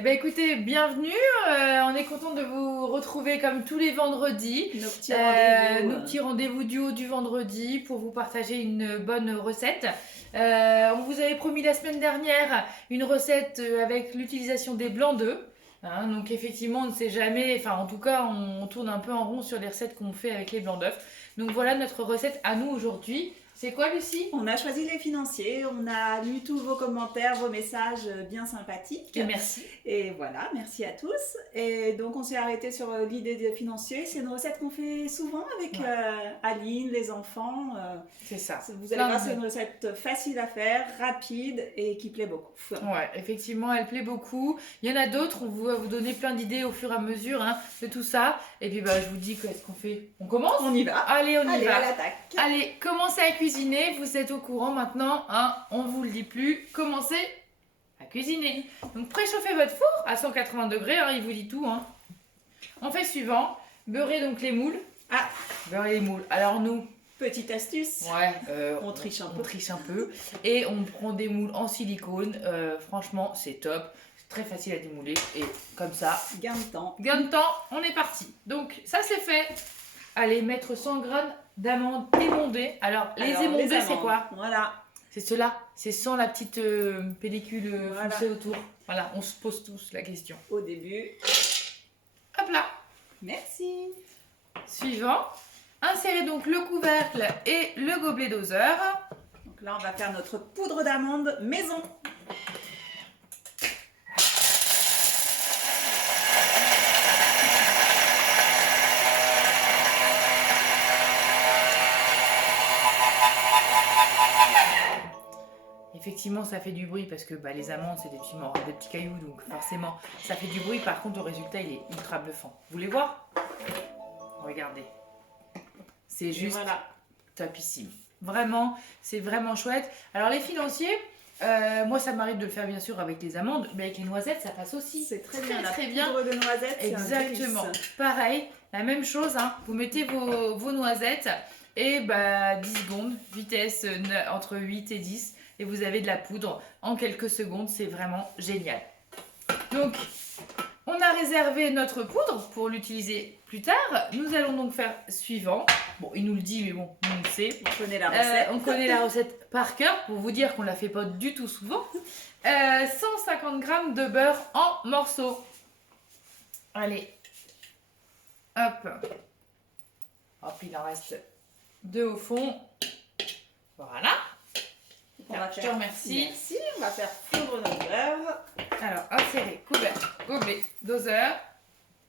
Eh bien écoutez, bienvenue, on est content de vous retrouver comme tous les vendredis. Nos petits rendez-vous. Nos petits rendez-vous duo du vendredi pour vous partager une bonne recette. On vous avait promis la semaine dernière une recette avec l'utilisation des blancs d'œufs. Hein, donc effectivement, on ne sait jamais, enfin en tout cas, on tourne un peu en rond sur les recettes qu'on fait avec les blancs d'œufs. Donc voilà notre recette à nous aujourd'hui. C'est quoi, Lucie? On a choisi les financiers, on a lu tous vos commentaires, vos messages bien sympathiques. Et merci. Et voilà, merci à tous. Et donc on s'est arrêté sur l'idée des financiers. C'est une recette qu'on fait souvent avec Aline, les enfants. C'est ça. Vous allez voir, c'est une recette facile à faire, rapide et qui plaît beaucoup. Ouais, effectivement, elle plaît beaucoup. Il y en a d'autres, on va vous donner plein d'idées au fur et à mesure de tout ça. Et puis je vous dis, qu'est-ce qu'on fait? On commence? On y va. Allez, on y va. À l'attaque. Allez, commencez à cuisiner. Vous êtes au courant maintenant, on vous le dit plus. Commencez à cuisiner. Donc préchauffez votre four à 180 degrés, il vous dit tout. On fait suivant. Beurrez donc les moules. Beurrez les moules. Alors nous... Petite astuce. On triche un peu. Et on prend des moules en silicone. Franchement, c'est top. C'est très facile à démouler. Et comme ça, gain de temps. Gain de temps, on est parti. Donc, ça, c'est fait. Allez, mettre 100 g d'amandes émondées. Alors, les émondées, c'est quoi? Voilà. C'est cela. C'est sans la petite pellicule foncée autour. Voilà, on se pose tous la question. Au début. Hop là. Merci. Suivant. Insérez donc le couvercle et le gobelet doseur. Donc là, on va faire notre poudre d'amande maison. Effectivement, ça fait du bruit parce que les amandes, c'est des petits cailloux, donc forcément, ça fait du bruit. Par contre, le résultat, il est ultra bluffant. Vous voulez voir? Regardez. C'est juste topissime. Vraiment, c'est vraiment chouette. Alors, les financiers, moi, ça m'arrive de le faire bien sûr avec les amandes, mais avec les noisettes, ça passe aussi. C'est très bien. Très la bien. Poudre de noisettes, exactement. Pareil, la même chose. Vous mettez vos noisettes et 10 secondes, vitesse entre 8 et 10. Et vous avez de la poudre en quelques secondes, c'est vraiment génial. Donc, on a réservé notre poudre pour l'utiliser plus tard. Nous allons donc faire suivant. Bon, il nous le dit, mais bon, nous on le sait. On connaît la recette. On connaît la recette par cœur, pour vous dire qu'on ne la fait pas du tout souvent. 150 g de beurre en morceaux. Allez. Hop. Hop, il en reste 2 au fond. Voilà. Je te remercie. Merci, on va faire fondre notre beurre. Alors, insérez, couvercle, gobelet, doseur.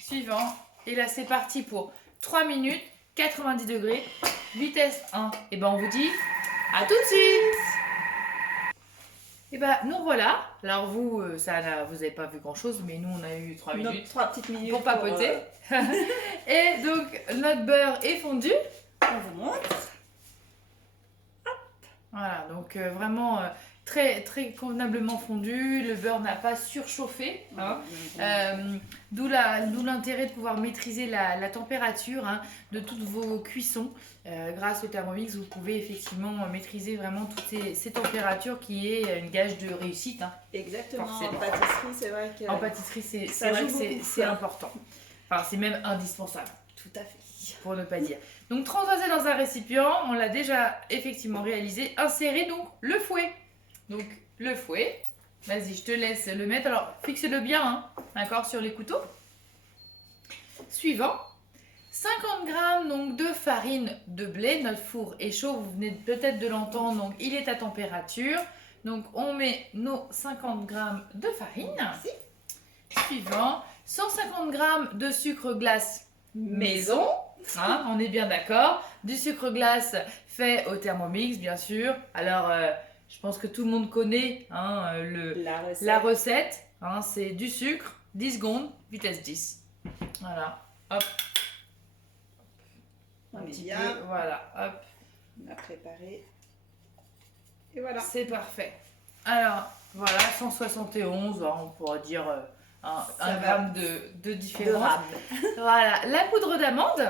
Suivant. Et là, c'est parti pour 3 minutes, 90 degrés, vitesse 1. Et on vous dit à tout de suite. Et nous voilà. Alors vous, vous n'avez pas vu grand chose, mais nous, on a eu 3 minutes. 3 petites minutes pour papoter. Et donc, notre beurre est fondu. On vous montre. Voilà, donc vraiment très, très convenablement fondu, le beurre n'a pas surchauffé, d'où l'intérêt de pouvoir maîtriser la température de toutes vos cuissons. Grâce au Thermomix, vous pouvez effectivement maîtriser vraiment toutes ces températures qui est une gage de réussite. Exactement, forcément. En pâtisserie, c'est vrai que... En pâtisserie, c'est vrai que c'est important. Enfin, c'est même indispensable. Tout à fait. Pour ne pas dire. Donc transvaser dans un récipient, on l'a déjà effectivement réalisé. Insérer donc le fouet. Donc le fouet, vas-y, je te laisse le mettre. Alors fixe-le bien, d'accord, sur les couteaux. Suivant, 50 g donc de farine de blé. Notre four est chaud, vous venez peut-être de l'entendre, donc il est à température. Donc on met nos 50 g de farine. Merci. Suivant, 150 g de sucre glace maison. On est bien d'accord. Du sucre glace fait au Thermomix, bien sûr. Alors, je pense que tout le monde connaît la recette. C'est du sucre, 10 secondes, vitesse 10. Voilà, hop. On Un est petit bien. peu, voilà, hop. On a préparé. Et voilà. C'est parfait. Alors, voilà, 171, on pourra dire un gramme de différence. Voilà, la poudre d'amande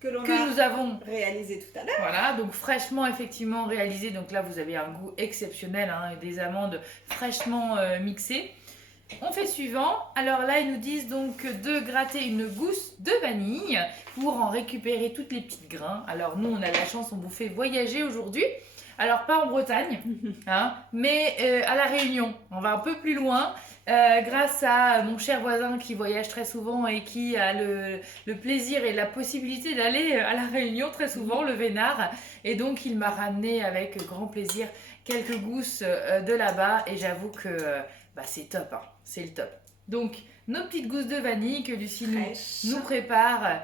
que nous avons réalisé tout à l'heure. Voilà, donc fraîchement effectivement réalisé. Donc là, vous avez un goût exceptionnel et des amandes fraîchement mixées. On fait suivant. Alors là, ils nous disent donc de gratter une gousse de vanille pour en récupérer toutes les petites grains. Alors nous, on a la chance, on vous fait voyager aujourd'hui. Alors pas en Bretagne, hein, mais à La Réunion. On va un peu plus loin. Grâce à mon cher voisin qui voyage très souvent et qui a le plaisir et la possibilité d'aller à La Réunion très souvent, le Vénard. Et donc il m'a ramené avec grand plaisir quelques gousses de là-bas et j'avoue que c'est top, hein, c'est le top. Donc nos petites gousses de vanille que Lucie nous prépare,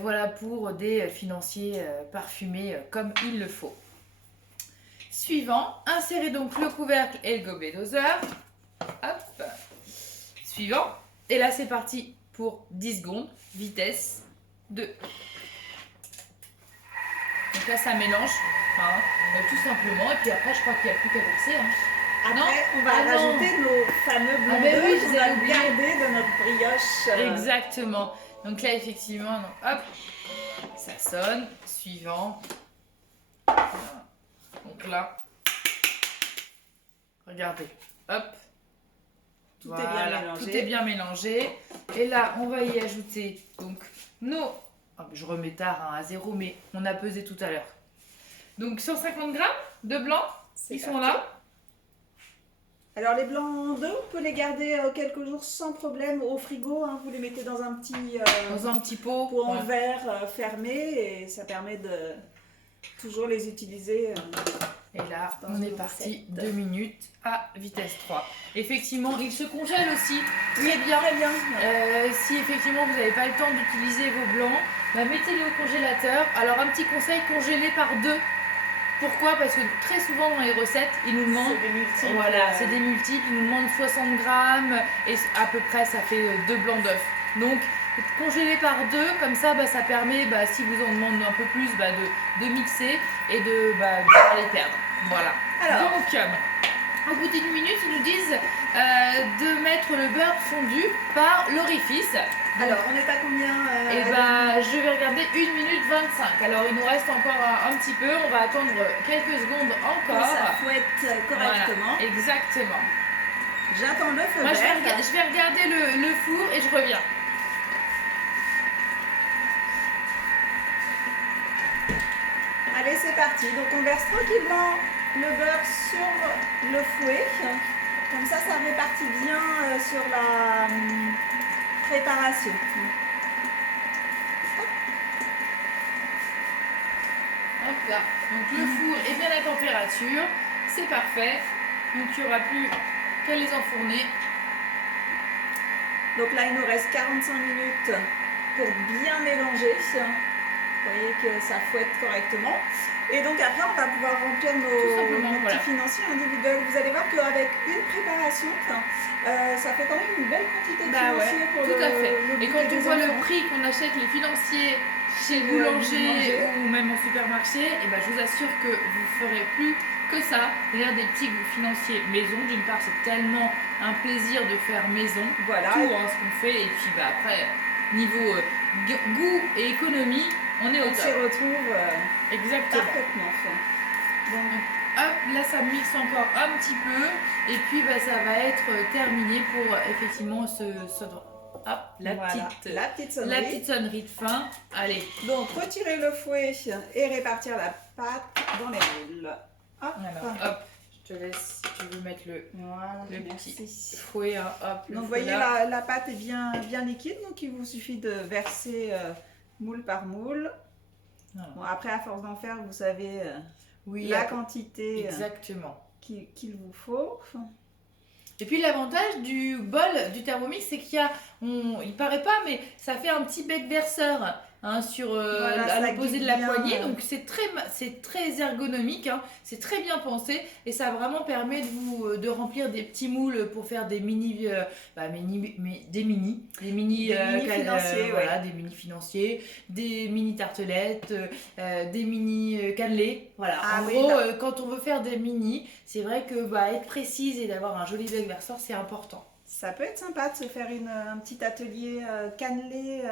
voilà pour des financiers parfumés comme il le faut. Suivant, insérez donc le couvercle et le gobelet doseur. Hop. Suivant. Et là, c'est parti pour 10 secondes. Vitesse 2. Donc là, ça mélange, hein, tout simplement. Et puis après, je crois qu'il n'y a plus qu'à verser. Hein. Après, on va rajouter nos fameux blancs d'œufs qu'on a gardés de notre brioche. Exactement. Donc là, effectivement, donc, hop, ça sonne. Suivant. Voilà. Donc là, regardez, hop. Tout est bien mélangé. Tout est bien mélangé. Et là, on va y ajouter donc nos... Oh, je remets tard à 0, mais on a pesé tout à l'heure. Donc 150 grammes de blanc, ils sont là. Alors les blancs d'œufs, on peut les garder quelques jours sans problème au frigo. Hein. Vous les mettez dans un petit pot en verre fermé et ça permet de toujours les utiliser. Et là, on est parti 2 minutes à vitesse 3. Effectivement, il se congèle aussi. Très bien. Très bien. Si effectivement vous n'avez pas le temps d'utiliser vos blancs, mettez-les au congélateur. Alors un petit conseil, congélez par 2. Pourquoi? Parce que très souvent dans les recettes, ils nous demandent... C'est des multiples. Voilà, c'est des multiples. Ils nous demandent 60 grammes et à peu près ça fait 2 blancs d'œufs. Donc congéler par 2, comme ça, ça permet, si vous en demandez un peu plus, de mixer et de pas les perdre. Voilà. Alors, donc, au bout d'une minute, ils nous disent de mettre le beurre fondu par l'orifice. Alors, on est à combien je vais regarder 1 minute 25. Alors, il nous reste encore un petit peu. On va attendre quelques secondes encore. Ça fouette correctement. Voilà, exactement. J'attends le feu vert. Je vais regarder le four et je reviens. Allez, c'est parti. Donc, on verse tranquillement le beurre sur le fouet. Comme ça répartit bien sur la préparation. Hop là. Donc, le four est bien à température. C'est parfait. Donc, il n'y aura plus qu'à les enfourner. Donc là, il nous reste 45 minutes pour bien mélanger. Vous voyez que ça fouette correctement. Et donc après, on va pouvoir remplir nos petits financiers individuels. Vous allez voir qu'avec une préparation, ça fait quand même une belle quantité de financiers pour tout à fait. Et quand on voit le enfants. prix qu'on achète les financiers chez le boulanger ou même au supermarché, je vous assure que vous ne ferez plus que ça. C'est-à-dire des petits financiers maison. D'une part, c'est tellement un plaisir de faire maison. Voilà. Tout ce qu'on fait. Et puis après, niveau goût et économie, on est au top. On s'y retrouve exactement. Parfaitement. Donc, hop, là ça mixe encore un petit peu. Et puis ça va être terminé pour effectivement hop, la petite sonnerie de fin. Allez. Donc retirer le fouet et répartir la pâte dans les moules. Hop. Alors, hop, je te laisse si tu veux mettre le petit fouet. Hop, donc vous voyez la pâte est bien liquide, donc il vous suffit de verser moule par moule. Bon, après, à force d'en faire, vous savez la quantité qu'il vous faut. Et puis l'avantage du bol du Thermomix, c'est il paraît pas, mais ça fait un petit bec verseur sur à l'opposé de la poignée. Donc c'est très ergonomique, c'est très bien pensé et ça vraiment permet de remplir des petits moules pour faire des mini financiers, des mini financiers, des mini tartelettes, des mini cannelés. Voilà. En gros, quand on veut faire des mini, c'est vrai que être précise et d'avoir un joli bec verseur, c'est important. Ça peut être sympa de se faire un petit atelier cannelé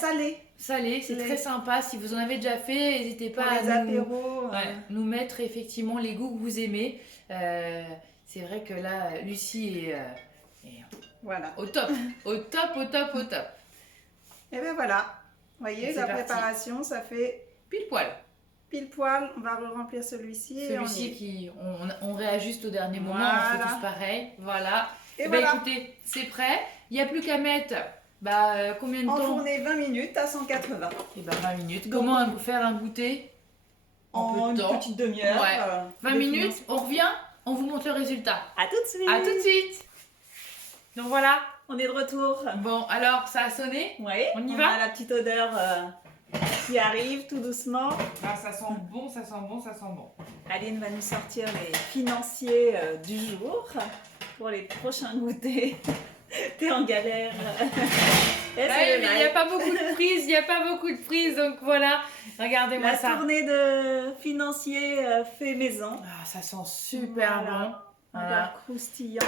salé. C'est très sympa. Si vous en avez déjà fait, n'hésitez pas à nous mettre effectivement les goûts que vous aimez. C'est vrai que là, Lucie Et Voilà. au top, au top, au top, au top. Et bien voilà. Vous voyez, C'est la parti. préparation, ça fait Pile poil. pile poil. On va remplir celui-ci. Celui-ci qui on réajuste au dernier moment, on fait tous pareil. Voilà. Et ben voilà. Écoutez, c'est prêt. Il n'y a plus qu'à mettre combien de temps? Enfourner 20 minutes à 180. Et 20 minutes. Donc, Comment faire un goûter en une petite demi-heure. Ouais. 20 minutes, on revient, on vous montre le résultat. À tout de suite. À tout de suite. Donc voilà. On est de retour. Bon, alors ça a sonné. Oui. On y va. A la petite odeur qui arrive tout doucement. Ah, ça sent bon, ça sent bon, ça sent bon. Aline va nous sortir les financiers du jour pour les prochains goûters. T'es en galère. Mais il n'y a pas beaucoup de prises, il n'y a pas beaucoup de prises, donc voilà, regardez-moi ça. La tournée de financiers fait maison. Ah, ça sent super bon. Voilà. Croustillant.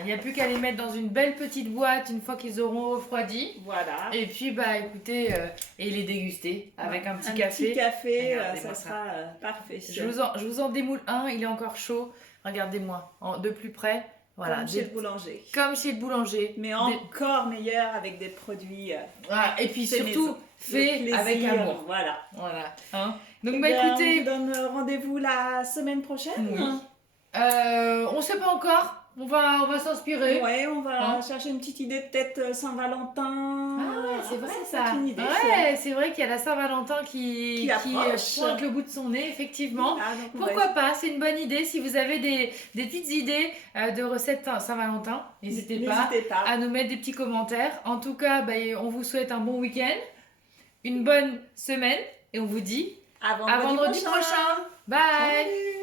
Il n'y a plus qu'à les mettre dans une belle petite boîte une fois qu'ils auront refroidi. Voilà. Et puis, écoutez, et les déguster avec un petit café. Un petit café, ça ça. sera parfait. Je vous en démoule un, il est encore chaud. Regardez-moi, de plus près. Voilà, comme chez le boulanger. Comme chez le boulanger. Mais encore meilleur avec des produits. Voilà. Et puis surtout, fait avec amour. Voilà. Hein. Donc, On écoutez. vous donne rendez-vous la semaine prochaine. Oui. On sait pas encore. On va s'inspirer. Ouais, on va chercher une petite idée, peut-être Saint-Valentin. Ah ouais, c'est vrai ça. C'est une idée. Ouais, c'est vrai qu'il y a la Saint-Valentin qui pointe le bout de son nez, effectivement. Ah, pourquoi pas, c'est une bonne idée. Si vous avez des petites idées de recettes Saint-Valentin, n'hésitez pas à nous mettre des petits commentaires. En tout cas, on vous souhaite un bon week-end, une bonne semaine et on vous dit à vendredi prochain. Bye. Salut.